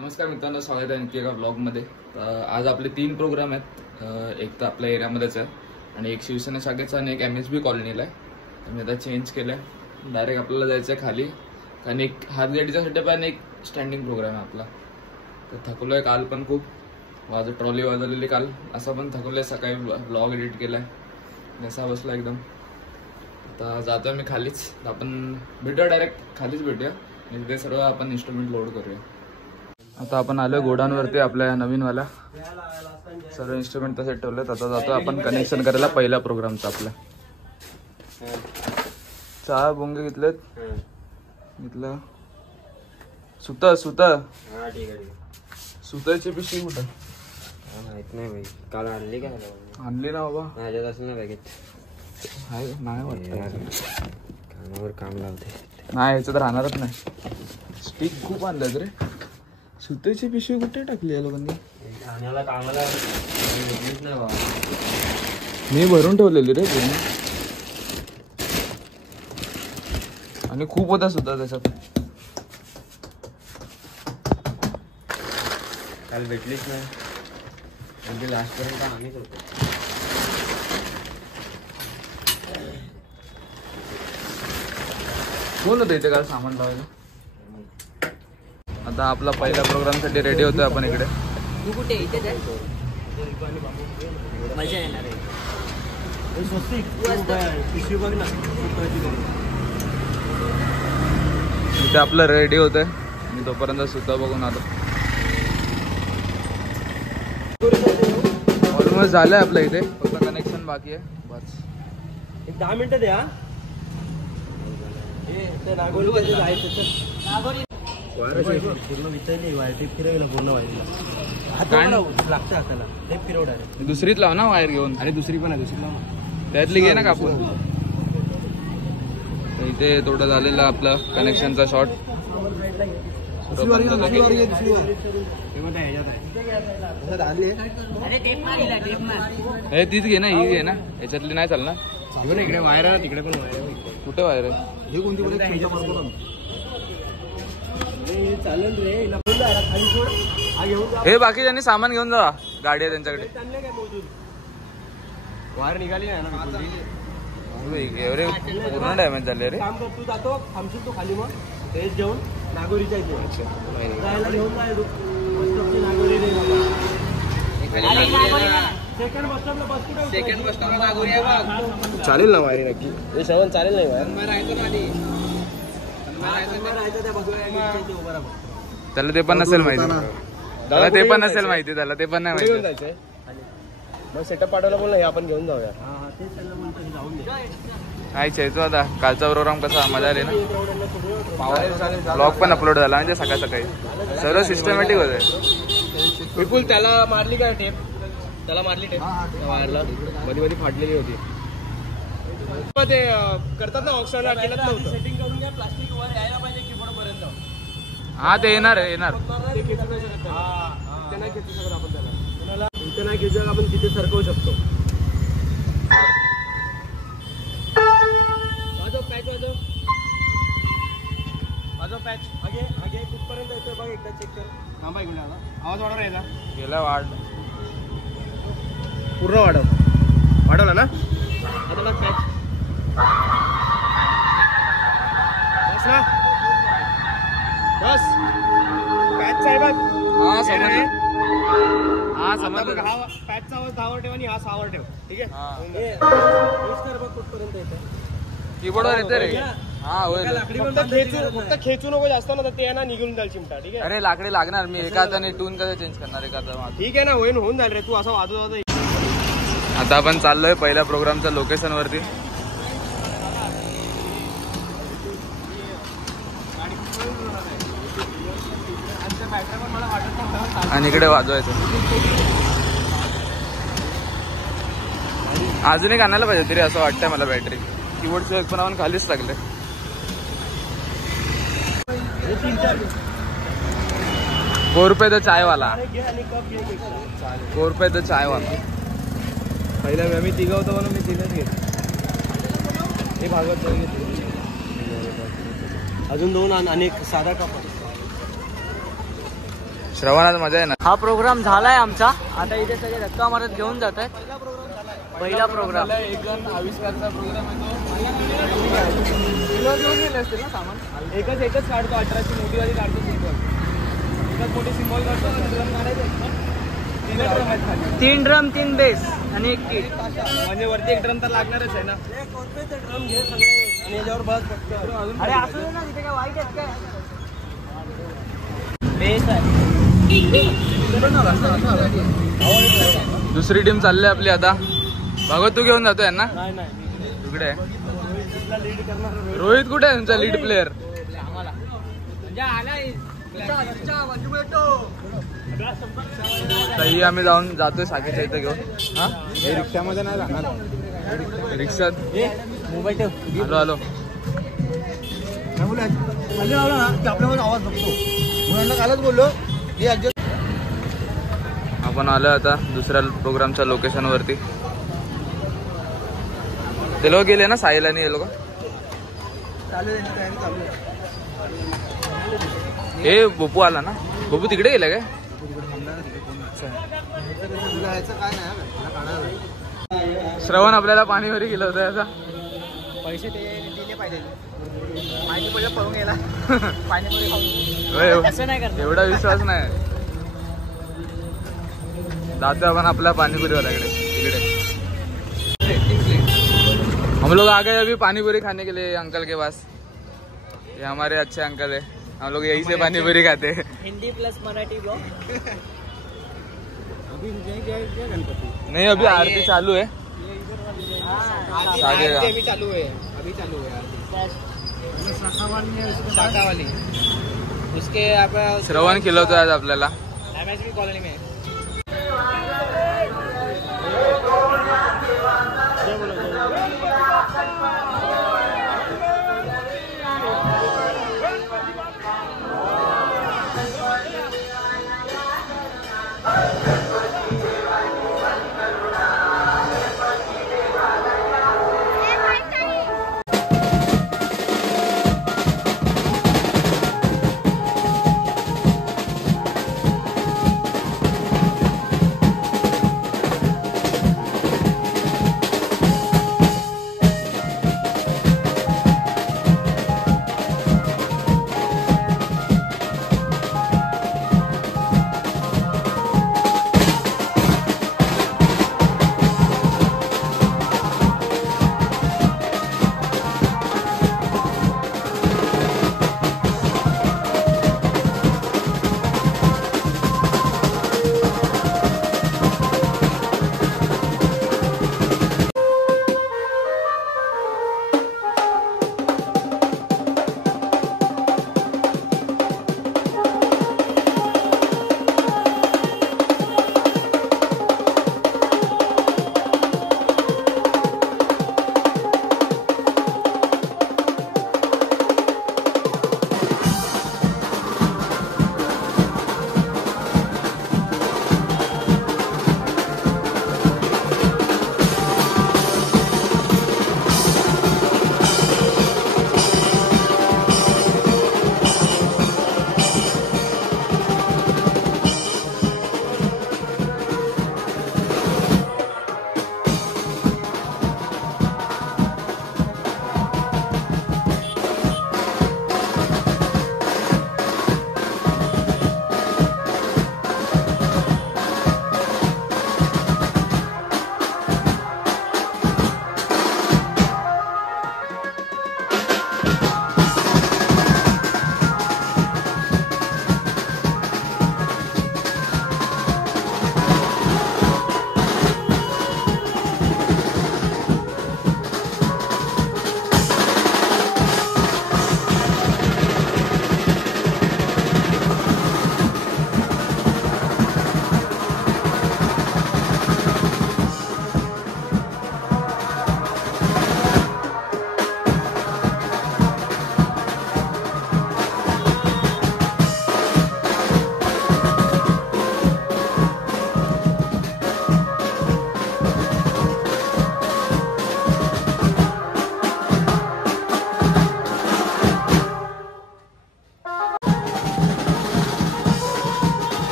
नमस्कार मित्रांनो, स्वागत आहे आणखी एका ब्लॉगमध्ये। आज आपले 3 प्रोग्राम आहेत। एक तर आपल्या एरियामध्येच आहे आणि एक शिवसेना शाखेचा आणि एक MSB कॉलनीला आहे। तर मी आता चेंज केलं आहे, डायरेक्ट आपल्याला जायचं आहे खाली, कारण एक हातगाडीचा सेटअप आहे आणि एक स्टँडिंग प्रोग्राम आहे आपला। तर थकलो आहे काल पण खूप, ट्रॉली वाजवलेली काल, असं पण थकलो आहे। सकाळी ब्लॉग एडिट केला आहे, असा बसला एकदम। आता जातोय मी खालीच, आपण भेटूया, डायरेक्ट खालीच भेटूया आणि तिथे सर्व आपण इन्स्ट्रुमेंट लोड करूया। आता आपण आलोय गोडाऊनवरती आपल्या नवीनवाला, सर्व इन्स्ट्रुमेंट तसे ठेवलेत। आता जातो आपण कनेक्शन करायला पहिल्या प्रोग्रामचा आपल्या। चहा बोंगे घेतलं सुताची पिशवी कुठं माहित नाही भाई, काल आणली का आणली ना बाबा, माझ्यात असं ना बॅगेत नाही वाटत कामावर काम लावते नाही, ह्याच्यात राहणारच नाही। स्टिक खूप आणलं रे, सुताची पिशवी कुठे टाकली या लोकांनी? ठाण्याला कामाला भेटलीच नाही बाबा, मी भरून ठेवलेली रे पूर्ण, आणि खूप होता सुद्धा त्याच्यात। काल भेटलीच नाही, म्हणजे लास्टपर्यंत आम्हीच होतो। कोण होतं इथे काल सामान लावायला? आता आपला पहिल्या प्रोग्रामसाठी रेडी होतोय आपण इकडे। तू कुठे इथेच आहे? मजा येणार आहे। इथे आपलं रेडी होतंय, मी तोपर्यंत सुद्धा बघून आलो। ऑलमोस्ट झालंय आपलं, इथे फक्त कनेक्शन बाकी आहे बस। एक 10 मिनिटं द्या। पूर्ण विचारली वायर फिरवला, पूर्ण वायर लागतं हाताला, ते फिरवणार आहे। दुसरीच लाव ना वायर घेऊन। अरे दुसरी पण आहे, दुसरी लाव, त्यातली घे ना कापून। तर इथे थोडं झालेलं आपलं कनेक्शनचा शॉट। हे तीच घे ना, ही घे ना, याच्यातली नाही चालणार। इकडे वायर आहे, तिकडे पण वायर आहे। कुठे वायर आहे? हे कोणती चालेल रे, हे बाकी त्यांनी सामान घेऊन जा, गाडी आहे त्यांच्याकडे। वायर निघाली आहे ना, एवढे पूर्ण डॅमेज झाले रे। काम कर, तू जातो थांबशील तू खाली, मग तेच जेवण नागोरीच्या इथे जायला घेऊन जाय तू। नागोरी सेकंड बस स्टॉपला, बस कुठे? सेकंड बस स्टॉपला नागोरी आहे बघ। चालेल ना वायरी नक्की, हे श्रवण चालेल नाही वायर? त्याला ते पण नसेल माहिती, त्याला ते पण नसेल माहिती, त्याला ते पण नाही माहिती। जायचंय मग सेटअप पाठवला बोल ना, हे आपण घेऊन जाऊया। काय चेतो आता, कालचा प्रोग्राम कसा मजा आली ना। ब्लॉग पण अपलोड झाला म्हणजे सकाळी सकाळी, सर्व सिस्टमॅटिक होते। विपुल त्याला मारली काय टेप? त्याला मारली टेप वायरला, मध्ये मध्ये फाटलेली होती। ते करतात ना ऑक्सिजन, केलं नव्हतं। सेटिंग करून घ्या, प्लास्टिक वर यायला पाहिजे कीबोर्ड पर्यंत। हा ते येणार येणार, ते खेचू नाही शकत, ते नाही खेचू शकत आपण त्याला, इथे नाही खेचू, आपण तिथे सरकवू शकतो। वाजव पॅच, वाजव पॅच, आगे कुठपर्यंत येतोय बघ, एकदा चेक कर। थांबा एक मिनिट, आवाज वाढव यायला, गेला वाढ, पूर्ण वाढवला ना आता बघ पॅच, बस ना, बस पॅच आहे बघ। हा समजलं, हा समजलं। हा पॅचचा आवाज 10 वर ठेव आणि हा 6 वर ठेव, ठीक आहे? यूज कर बघ कुठपर्यंत येतं। कीबोर्डवर येते रे। हा होईल, फक्त खेचू नको जास्त ना, तर ते ना निघून जाईल चिमटा, ठीक आहे? अरे लाकडी लागणार, मी एका हाताने टून कसं चेंज करणार एका हाताने? ठीक आहे ना, होऊन जाईल रे, तू असं वाजव। आता आपण चाललोय पहिल्या प्रोग्रामच्या लोकेशन वरती, आणि इकडे वाजवायचं। अजून एक आणायला पाहिजे तरी असं वाटतंय मला, बॅटरी कीबोर्डचे एक पण आपण खालीच लागले। ₹4 चाय वाला, ₹4 चाय वाला। पहिला मी तिघं होतो म्हणून मी तिघच घेतलं, हे भागवत अजून 2 आणि एक साधा कप। श्रवणात मजा आहे ना. हा प्रोग्राम झालाय आमचा. आता इथे सगळे धक्का मारत घेऊन जात आहेत. पहिला प्रोग्राम एक जण आविष्कारचा प्रोग्राम घेऊन गेले असतील ना सामान. एकच काढतो 18ची मोठी वाली काढतो सिम्बॉल. एकच मोठी सिम्बॉल काढतो ड्रम काढायचे. 3 ड्रम आहेत खाली. 3 ड्रम 3 बेस आणि 1 किट. म्हणजे वरती 1 ड्रम तर लागणारच आहे ना. कोणते ते ड्रम घे सगळे आणि याच्यावर बस फक्त. अरे असं ना तिथे काय वाईट आहेत काय. बेस आहे. दुसरी टीम चालली आपली आता. भगत तू घेऊन जातोय ना. नाही तिकडे आहे. रोहित कुठे आहे तुमचा लीड प्लेअर. तरी आम्ही जातोय साकेच्या इथं घेऊन. हा रिक्षामध्ये नाही जाणार. रिक्षात मोबाईल ठेव. आलो आपल्यावर आवाज बघतो. मुलांना कालच बोललो की आपण आलो आता दुसऱ्या प्रोग्रामच्या लोकेशन वरती. ते लोक गेले ना साहिल आणि हे लोक. हे बपू आला ना. बपू तिकडे गेला काय. श्रवण आपल्याला पाणीवरी गेलं होतं याचा. पैसे दिले पाहिजे. पाणी पहिले पळून गेला. पाणीपुरी असं नाही करत. एवढा विश्वास नाही. जातो अपन अपना पानीपुरी वाला इकडे. हम लोग आ गए अभी पानीपुरी खाने के लिए अंकल के पास. ये हमारे अच्छे अंकल है. हम लोग यही से पानीपुरी खाते हैं. Hindi plus Marathi blog. नहीं अभी आरती चालू है. अभी चालू है शाखा वाली. उसके आप श्रवण खिलवतोय आज आपल्याला. MHB कॉलोनी में.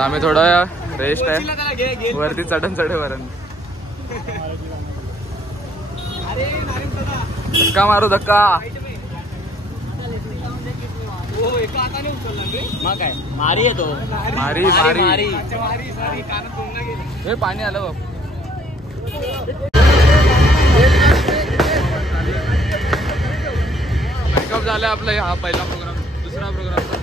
आता आम्ही थोडा रेस्ट आहे, वरती चढण चढेवरून धक्का मारू धक्का. मग काय मारी येतो मारी मारी हे पाणी आलं बाप. मेकअप झालं आपला हा पहिला प्रोग्राम. दुसरा प्रोग्राम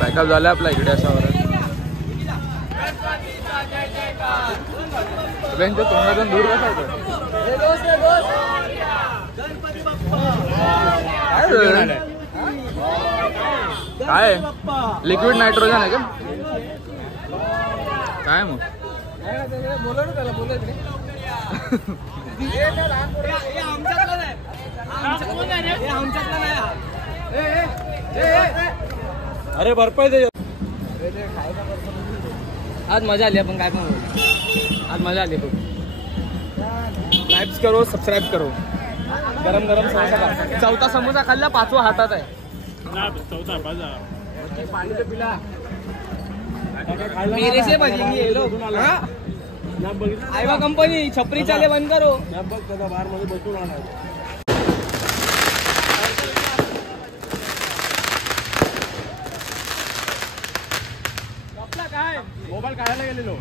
पॅकअप झालं आपला इकडे असा त्यांच्या तोंडातून दूर कसा काय लिक्विड नायट्रोजन आहे का काय मग अरे बर्फाय दे आज मजा आली आपण काय पण आज मजा आली खूप लाईक करो सबस्क्राईब करो गरम गरम समोसा चौथा समोसा खाल्ला पाचवा हातात आहे चौथा पाणी तो पिला मेरे से बजेंगे ये लोग आयवा कंपनी छपरी चाले बंद करो बार मध्ये बसून आला मोबाईल काढायला गेलेलो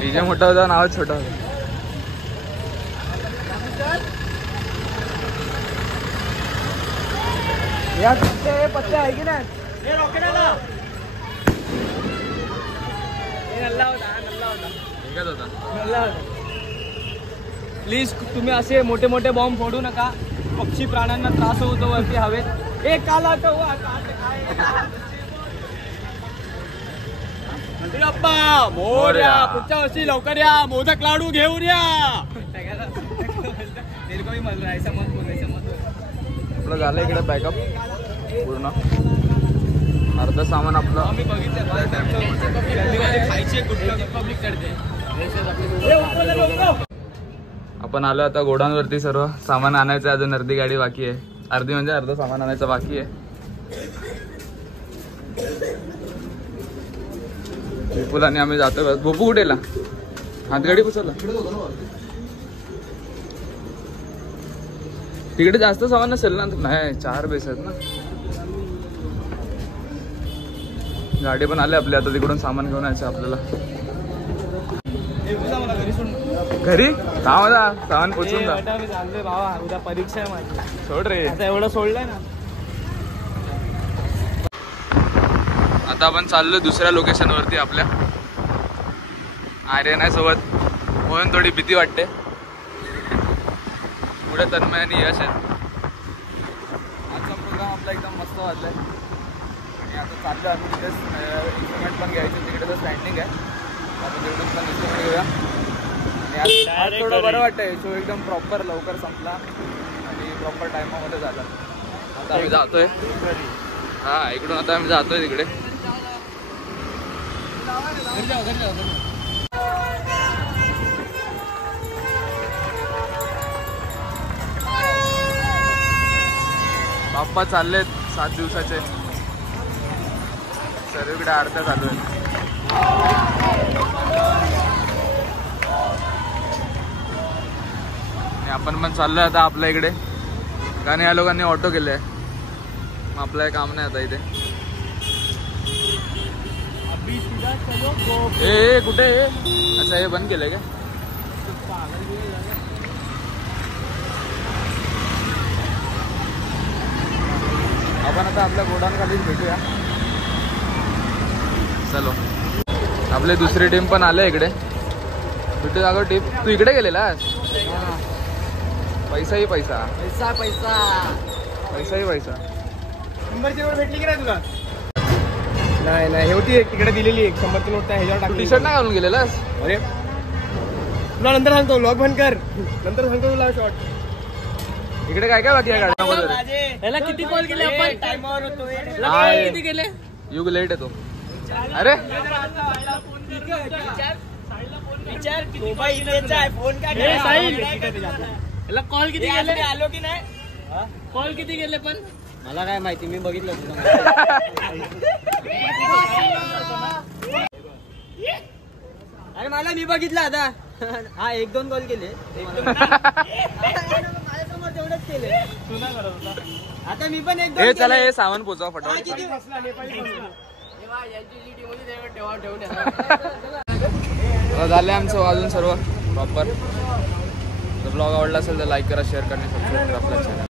डीजे मोठा होता नाव छोटा होता या पत्ते आहे की नाही प्लीज तुम्ही असे मोठे मोठे बॉम्ब फोडू नका पक्षी प्राण्यांना त्रास होतो वरती हवेत एक काला बाप्पा मोरया पुढच्या वर्षी लवकर या मोदक लाडू घेऊन या भी मल रहा है, ऐसा मत बोल, ऐसा मत बोल. आपलं झालं इकडे बॅकअप पूर्ण. अर्ध सामान आपलं आम्ही बघितलं खायचे गुटखा पब्लिक करते. आपण आलो आता गोडांवरती. सर्व सामान आणायचं आहे, अजून अर्धी गाडी बाकी आहे. अर्धी म्हणजे अर्ध सामान आणायचं बाकी आहे. विपुल आणि आम्ही जातो. भोपू कुठेला हातगाडी पुचवला. तिकडे जास्त सामान नसेल ना? नाही 4 बेस आहेत ना. गाडी पण आली आपली. आता तिकडून सामान घेऊन यायचं आपल्याला घरी. का माझा सामान पोचून जा. मी चाललोय भावा, उद्या परीक्षा आहे माझी. सोड रे. आता एवढं सोडलंय ना. आता आपण चाललोय दुसऱ्या लोकेशन वरती आपल्या. आर्यन आहे सोबत म्हणून थोडी भीती वाटते. पुढे तन्मय आणि यश आहे. आजचा प्रोग्राम आपला एकदम मस्त वाटलाय. आणि आता चाललं आम्ही तिथेच इन्स्ट्रुमेंट पण घ्यायचे. तिकडे तर स्टँडिंग आहे. आपण तिकडून पण इन्स्ट्रुमेंट घेऊया. आणि आज थोडं बरं वाटतंय. शो एकदम प्रॉपर लवकर संपला आणि प्रॉपर टायमामध्ये झाला. आता आम्ही जातोय. हा इकडून आता आम्ही जातोय तिकडे. बाप्पा चाललेत 7 दिवसाचे. सर्वीकडे आरत्या चालू आहेत. आणि आपण पण चाललोय आता आपल्या इकडे. कारण या लोकांनी ऑटो केले. मग आपलं काम नाही आता इथे. ए कुठे अच्छा हे बंद केलंय का? आपण आता आपल्या गोडाऊनखालीच भेटूया. चलो. आपली दुसरी टीम पण आले इकडे. भेटू जागो टीम. तू इकडे गेलेलास? पैसा ही पैसा. पैसा पैसा पैसा ही पैसा. नंबरची नोट भेटली की नाही तुला? नाही नाही, होती एक तिकडे दिलेली. 100ची नोट त्या ह्याच्यावर टाकली. टी शर्ट नाही घालून गेलेलास? अरे तुला नंतर सांगतो. लॉग बंद कर. नंतर सांगतो तुला शॉर्ट. इकडे काय काय बाकी आहे गाडी? याला किती कॉल केले आपण? टाइमवर होतो. किती केले? युग लेट येतो. अरे याला कॉल किती केले? आलो की नाही? कॉल किती केले पण? मला काय माहिती, मी बघितलं तुला. अरे मला मी बघितलं आता. हा 1-2 कॉल केले. माझ्यासमोर तेवढंच केले. आता मी पण 1-2 हे चला हे सामान पोचवा फटाफट. झाले आमचं वाजून सर्व प्रॉपर. तर ब्लॉग आवडला असेल तर लाईक करा, शेअर करा, सबस्क्राईब करा आपल्या चॅनल.